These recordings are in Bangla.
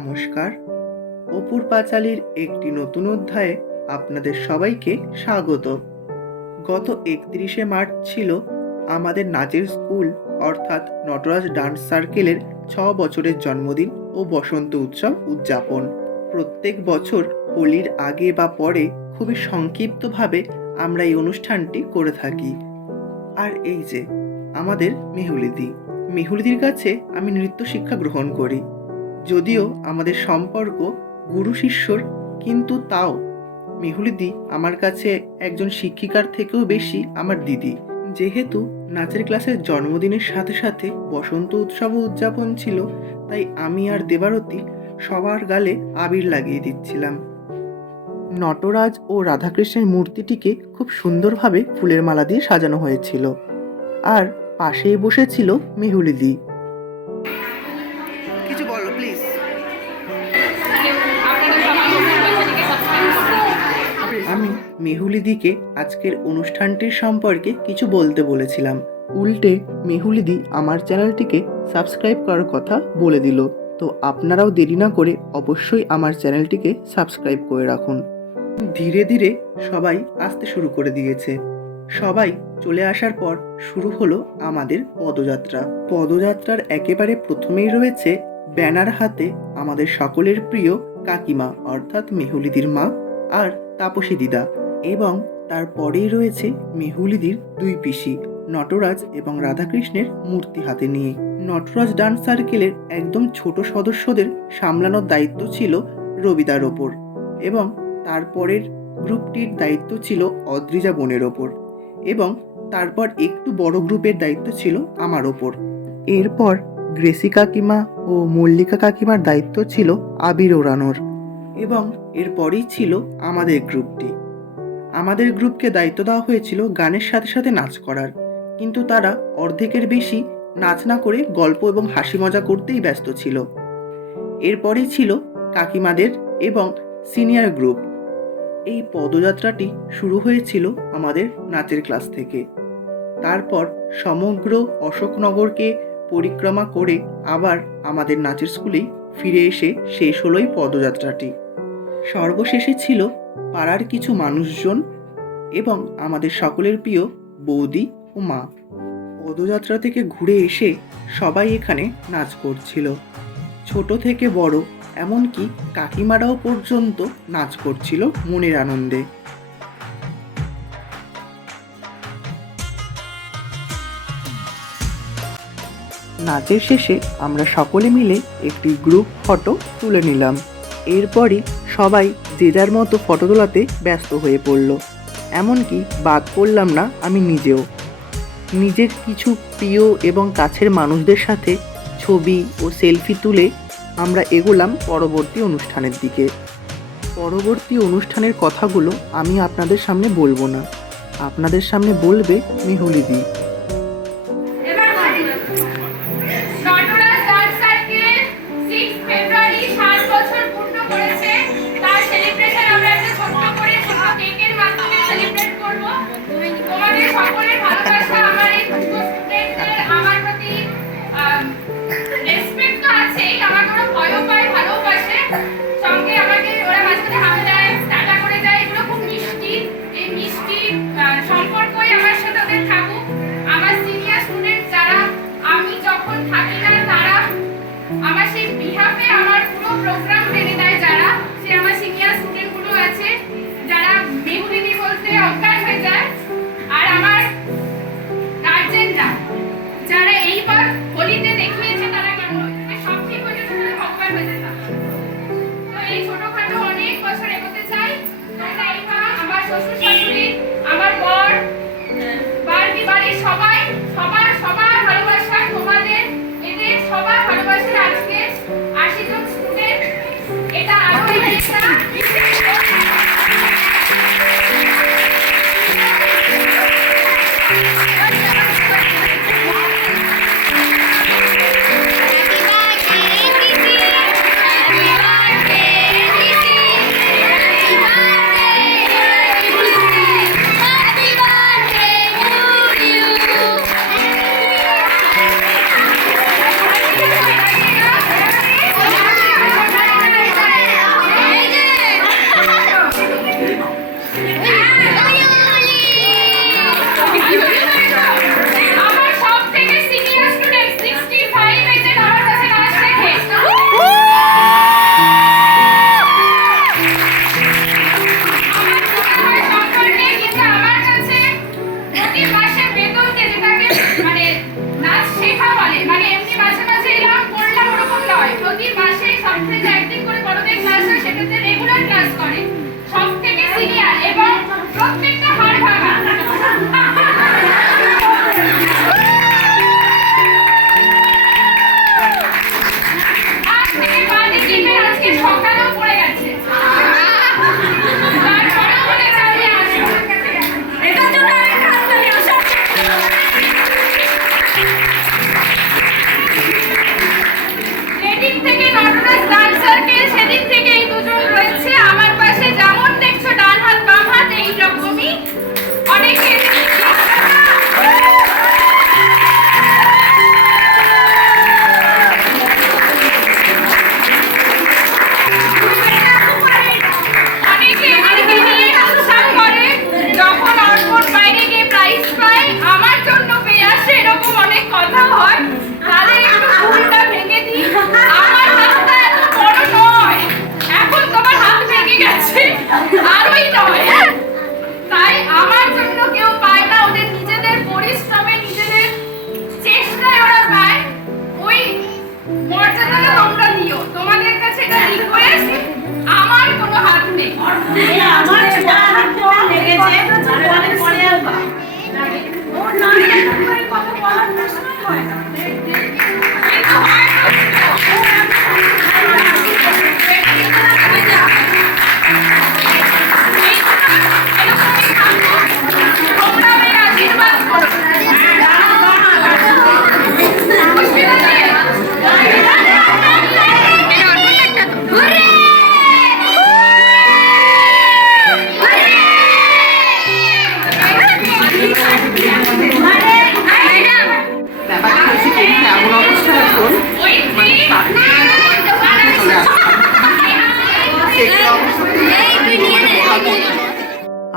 নমস্কার। অপুর পাঁচালীর একটি নতুন অধ্যায়ে আপনাদের সবাইকে স্বাগত। গত 31শে মার্চ ছিল আমাদের নাচের স্কুল অর্থাৎ নটরাজ ডান্স সার্কেলের 6 বছরের জন্মদিন ও বসন্ত উৎসব উদযাপন। প্রত্যেক বছর হোলির আগে বা পরে খুবই সংক্ষিপ্তভাবে আমরা এই অনুষ্ঠানটি করে থাকি। আর এই যে আমাদের মেহুলিদির কাছে আমি নৃত্য শিক্ষা গ্রহণ করি। যদিও আমাদের সম্পর্ক গুরু শিষ্যর, কিন্তু তাও মেহুলিদি আমার কাছে একজন শিক্ষিকার থেকেও বেশি আমার দিদি। যেহেতু নাচের ক্লাসের জন্মদিনের সাথে সাথে বসন্ত উৎসবও উদযাপন ছিল, তাই আমি আর দেবারতী সবার গালে আবির লাগিয়ে দিচ্ছিলাম। নটরাজ ও রাধাকৃষ্ণের মূর্তিটিকে খুব সুন্দরভাবে ফুলের মালা দিয়ে সাজানো হয়েছিল, আর পাশেই বসেছিল মেহুলিদি। কিছু বলো প্লিজ। আমি মেহুলিদিকে আজকের অনুষ্ঠানটির সম্পর্কে কিছু বলতে বলেছিলাম, উল্টে মেহুলিদি আমার চ্যানেলটিকে সাবস্ক্রাইব করার কথা বলে দিল। তো আপনারাও দেরি না করে অবশ্যই আমার চ্যানেলটিকে সাবস্ক্রাইব করে রাখুন। ধীরে ধীরে সবাই আসতে শুরু করে দিয়েছে। সবাই চলে আসার পর শুরু হলো আমাদের পদযাত্রার একেবারে প্রথমেই রয়েছে ব্যানার হাতে আমাদের সকলের প্রিয় কাকিমা অর্থাৎ মেহুলিদির মা আর তাপসী দিদা, এবং তারপরেই রয়েছে মেহুলিদির দুই পিসি নটরাজ এবং রাধাকৃষ্ণের মূর্তি হাতে নিয়ে। নটরাজ ডান্স সার্কেলের একদম ছোট সদস্যদের সামলানোর দায়িত্ব ছিল রবিদার ওপর, এবং তারপরের গ্রুপটির দায়িত্ব ছিল অদ্রিজা বোনের ওপর, এবং তারপর একটু বড় গ্রুপের দায়িত্ব ছিল আমার ওপর। এরপর গ্রেসি কাকিমা ও মল্লিকা কাকিমার দায়িত্ব ছিল আবির ওড়ানোর, এবং এরপরেই ছিল আমাদের গ্রুপটি। আমাদের গ্রুপকে দায়িত্ব দেওয়া হয়েছিল গানের সাথে সাথে নাচ করার, কিন্তু তারা অর্ধেকের বেশি নাচ না করে গল্প এবং হাসি মজা করতেই ব্যস্ত ছিল। এরপরেই ছিল কাকিমাদের এবং সিনিয়র গ্রুপ। এই পদযাত্রাটি শুরু হয়েছিল আমাদের নাচের ক্লাস থেকে। তারপর সমগ্র অশোকনগরকে পরিক্রমা করে আবার আমাদের নাচের স্কুলেই ফিরে এসে শেষ হলো এই পদযাত্রাটি। সর্বশেষে ছিল পাড়ার কিছু মানুষজন এবং আমাদের সকলের প্রিয় বৌদি ও মা। পদযাত্রা থেকে ঘুরে এসে সবাই এখানে নাচ করছিল, ছোট থেকে বড়, এমনকি কাকিমারাও পর্যন্ত নাচ করছিল মনের আনন্দে। নাচের শেষে আমরা সকলে মিলে একটি গ্রুপ ফটো তুলে নিলাম। এরপরই সবাই যে যার মতো ফটো তোলাতে ব্যস্ত হয়ে পড়ল, এমনকি বাদ পড়লাম না আমি নিজেও। নিজের কিছু প্রিয় এবং কাছের মানুষদের সাথে ছবি ও সেলফি তুলে আমরা এগোলাম পরবর্তী অনুষ্ঠানের দিকে। পরবর্তী অনুষ্ঠানের কথাগুলো আমি আপনাদের সামনে বলবো না, আপনাদের সামনে বলবে মেহুলিদি।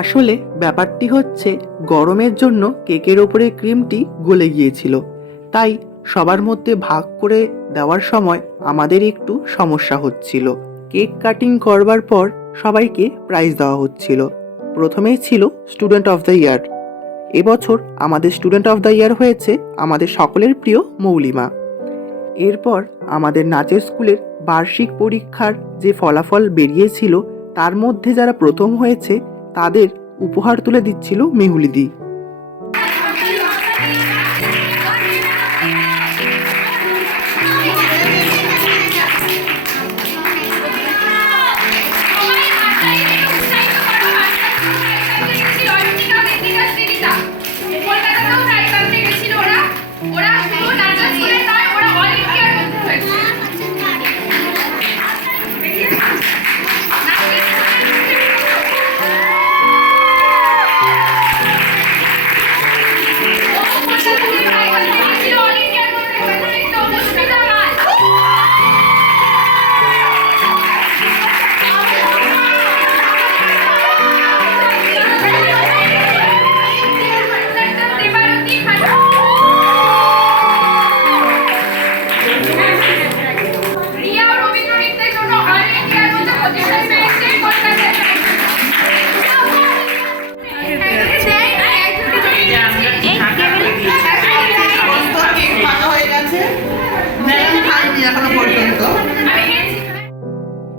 আসলে ব্যাপারটি হচ্ছে গরমের জন্য কেকের ওপরে ক্রিমটি গলে গিয়েছিল, তাই সবার মধ্যে ভাগ করে দেওয়ার সময় আমাদের একটু সমস্যা হচ্ছিল। কেক কাটিং করবার পর সবাইকে প্রাইজ দেওয়া হচ্ছিল। প্রথমেই ছিল স্টুডেন্ট অফ দ্য ইয়ার। এবছর আমাদের স্টুডেন্ট অফ দ্য ইয়ার হয়েছে আমাদের সকলের প্রিয় মৌলিমা। এরপর আমাদের নাচের স্কুলের বার্ষিক পরীক্ষার যে ফলাফল বেরিয়েছিল তার মধ্যে যারা প্রথম হয়েছে তাদের উপহার তুলে দিচ্ছিল মেহুলিদি।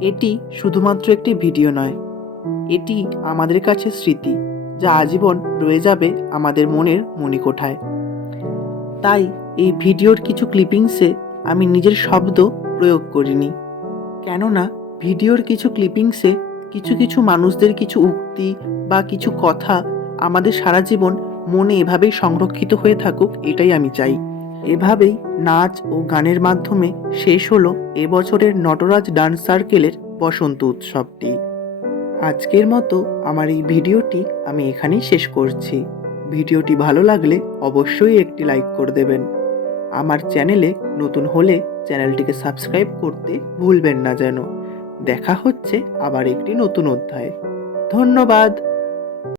এটি শুধুমাত্র একটি ভিডিও নয়, এটি আমাদের কাছে স্মৃতি যা আজীবন রয়ে যাবে আমাদের মনের মণিকোঠায়। তাই এই ভিডিওর কিছু ক্লিপিংসে আমি নিজের শব্দ প্রয়োগ করিনি, কেননা ভিডিওর কিছু ক্লিপিংসে কিছু কিছু মানুষদের কিছু উক্তি বা কিছু কথা আমাদের সারা জীবন মনে এভাবেই সংরক্ষিত হয়ে থাকুক, এটাই আমি চাই। এভাবেই নাচ ও গানের মাধ্যমে শেষ হলো এবছরের নটরাজ ডান্স সার্কেলের বসন্ত উৎসবটি। আজকের মতো আমার এই ভিডিওটি আমি এখানেই শেষ করছি। ভিডিওটি ভালো লাগলে অবশ্যই একটি লাইক করে দেবেন। আমার চ্যানেলে নতুন হলে চ্যানেলটিকে সাবস্ক্রাইব করতে ভুলবেন না যেন। দেখা হচ্ছে আবার একটি নতুন অধ্যায়ে। ধন্যবাদ।